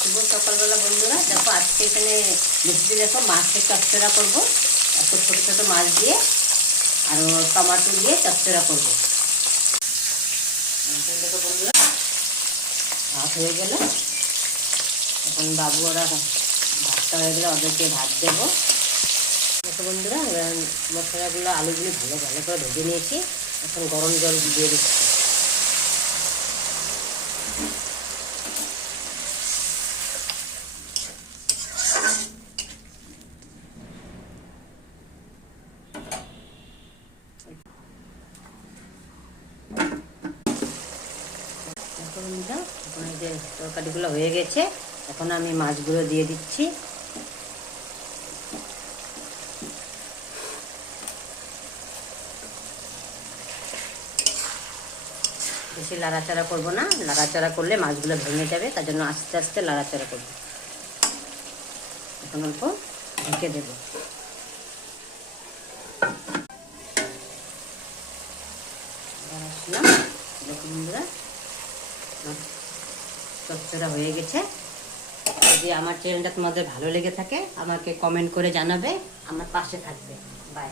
শুভ সকালবেলা বন্ধুরা, দেখো আজকে এখানে রেসিপি দেখো মাছের চচ্চড়া করবো। এত ছোট ছোট মাছ দিয়ে আর টমাটো দিয়ে চচ্চড়া করবো। দেখো বন্ধুরা, ভাত হয়ে গেলে এখন বাবু ওরা ভাতটা হয়ে গেলে ওদেরকে ভাত দেবো। দেখো বন্ধুরা, মশলাগুলো আলুগুলি ভালো ভালো করে ভেজে নিয়েছি। এখন গরম জল দিয়ে দিচ্ছি। এখন এই যে তরকারিগুলো হয়ে গেছে, এখন আমি মাছগুলো দিয়ে দিচ্ছি। বেশি লাড়াচাড়া করবো না, লাড়াচাড়া করলে মাছগুলো ভেঙে যাবে, তার জন্য আস্তে আস্তে লাড়াচাড়া করবো। এখন অল্প ঢেকে দেবো। বন্ধুরা, চচ্চড়া হয়ে গেছে। যদি আমার চ্যানেলটা তোমাদের ভালো লেগে থাকে আমাকে কমেন্ট করে জানাবে, আমার পাশে থাকবে। বাই।